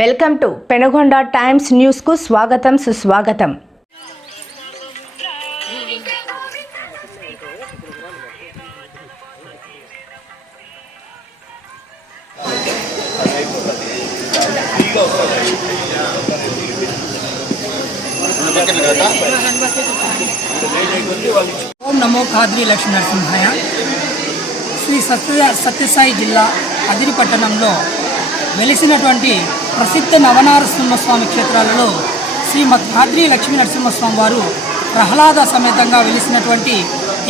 Welcome to Penugonda times news కు స్వాగతం సుస్వాగతం. ఓం నమో ఖాద్రి లక్ష్మీ నరసింహాయ. శ్రీ సత్యసాయి జిల్లా అదిరి పట్టణంలో వెలిసినటువంటి ప్రసిద్ధ నవనారసింహస్వామి క్షేత్రాలలో శ్రీమద్ ఖాద్రి లక్ష్మీ నరసింహస్వామి వారు ప్రహ్లాద సమేతంగా వెలిసినటువంటి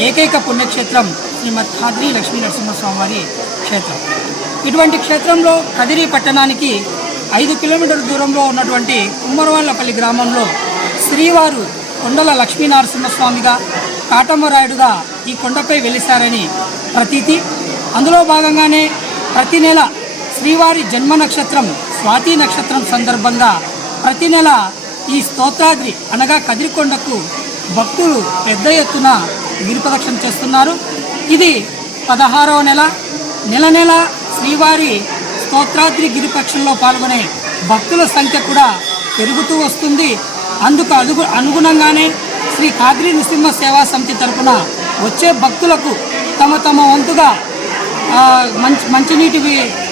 ఏకైక పుణ్యక్షేత్రం శ్రీమద్ ఖాద్రి లక్ష్మీ నరసింహస్వామి వారి క్షేత్రం. ఇటువంటి క్షేత్రంలో కదిరి పట్టణానికి 5 కిలోమీటర్ల దూరంలో ఉన్నటువంటి కుమ్మరవాళ్లపల్లి గ్రామంలో శ్రీవారు కొండల లక్ష్మీనరసింహస్వామిగా కాటమ్మరాయుడుగా ఈ కొండపై వెలిశారని ప్రతీతి. అందులో భాగంగానే ప్రతి నెల శ్రీవారి జన్మ నక్షత్రం స్వాతి నక్షత్రం సందర్భంగా ప్రతి నెల ఈ స్తోత్రాద్రి అనగా కదిరికొండకు భక్తులు పెద్ద ఎత్తున గిరిప్రదక్షిణ చేస్తున్నారు. ఇది 16వ నెల. నెల నెల శ్రీవారి స్తోత్రాద్రి గిరిప్రదక్షిణలో పాల్గొనే భక్తుల సంఖ్య కూడా పెరుగుతూ వస్తుంది. అందుకు అనుగుణంగానే శ్రీ ఖాద్రి నృసింహ సేవా సమితి తరఫున వచ్చే భక్తులకు తమ వంతుగా మంచినీటి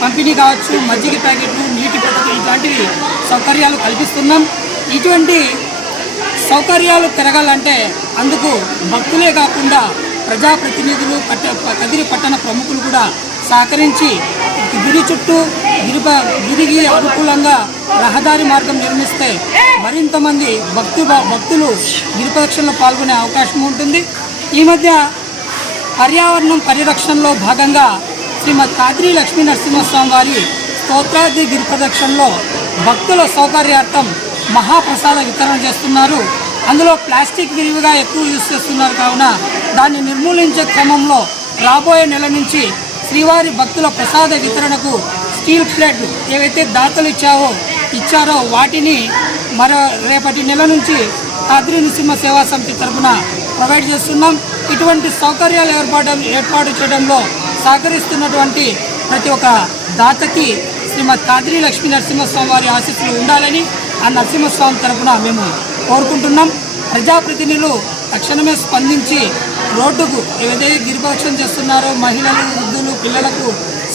పంపిణీ కావచ్చు, మజ్జిగ ప్యాకెట్లు, నీటి ప్యాకెట్లు ఇట్లాంటివి సౌకర్యాలు కల్పిస్తున్నాం. ఇటువంటి సౌకర్యాలు పెరగాలంటే అందుకు భక్తులే కాకుండా ప్రజాప్రతినిధులు, కదిరి పట్టణ ప్రముఖులు కూడా సహకరించి గిరి చుట్టూ గిరికి అనుకూలంగా రహదారి మార్గం నిర్మిస్తే మరింత మంది భక్తులు గిరిప్రదక్షిణలో పాల్గొనే అవకాశం ఉంటుంది. ఈ మధ్య పర్యావరణం పరిరక్షణలో భాగంగా శ్రీమద్ ఖాద్రి లక్ష్మీ నరసింహస్వామి వారి స్తోత్రాద్రి గిరిప్రదక్షిణలో భక్తుల సౌకర్యార్థం మహాప్రసాద వితరణ చేస్తున్నారు. అందులో ప్లాస్టిక్ విరివిగా ఎక్కువ యూజ్ చేస్తున్నారు. కావున దాన్ని నిర్మూలించే క్రమంలో రాబోయే నెల నుంచి శ్రీవారి భక్తుల ప్రసాద వితరణకు స్టీల్ ప్లేట్లు ఏవైతే దాతలు ఇచ్చారో వాటిని రేపటి నెల నుంచి ఖాద్రి నృసింహ సేవా సమితి తరఫున ప్రొవైడ్ చేస్తున్నాం. ఇటువంటి సౌకర్యాలు ఏర్పాటు చేయడంలో సహకరిస్తున్నటువంటి ప్రతి ఒక్క దాతకి శ్రీమద్ ఖాద్రి లక్ష్మీ నరసింహస్వామి వారి ఆశీస్సులు ఉండాలని ఆ నరసింహస్వామి తరఫున మేము కోరుకుంటున్నాం. ప్రజాప్రతినిధులు తక్షణమే స్పందించి రోడ్డుకు ఏదైతే గిరిప్రదక్షిణ చేస్తున్నారో మహిళలు, వృద్ధులు, పిల్లలకు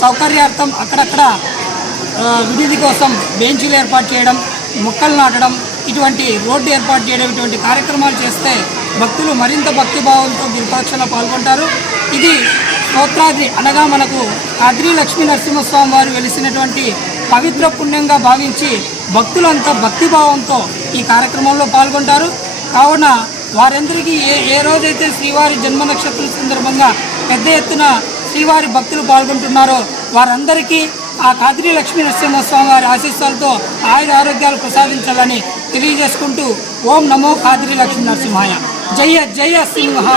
సౌకర్యార్థం అక్కడక్కడ విడిది కోసం బెంచీలు ఏర్పాటు చేయడం, మొక్కలు నాటడం, ఇటువంటి రోడ్డు ఏర్పాటు చేయడం, ఇటువంటి కార్యక్రమాలు చేస్తే భక్తులు మరింత భక్తిభావంతో గిరిప్రదక్షిణలో పాల్గొంటారు. ఇది స్తోత్రాద్రి అనగా మనకు ఖాద్రి లక్ష్మీ నరసింహస్వామి వారు వెలిసినటువంటి పవిత్ర పుణ్యంగా భావించి భక్తులంతా భక్తిభావంతో ఈ కార్యక్రమంలో పాల్గొంటారు. కావున వారందరికీ ఏ రోజైతే శ్రీవారి జన్మ నక్షత్రం సందర్భంగా పెద్ద ఎత్తున శ్రీవారి భక్తులు పాల్గొంటున్నారో వారందరికీ ఆ ఖాద్రి లక్ష్మీ నరసింహస్వామి వారి ఆశీస్సులతో ఆయుర ఆరోగ్యాలు ప్రసాదించాలని తెలియజేసుకుంటూ ఓం నమో ఖాద్రి లక్ష్మీ నరసింహాయ. జయ జయ సింహ,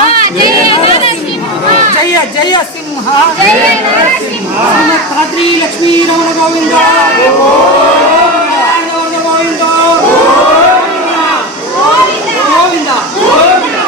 జయ జయ సింహ, ఖాద్రి లక్ష్మీ రమణ గోవింద గోవింద గోవింద.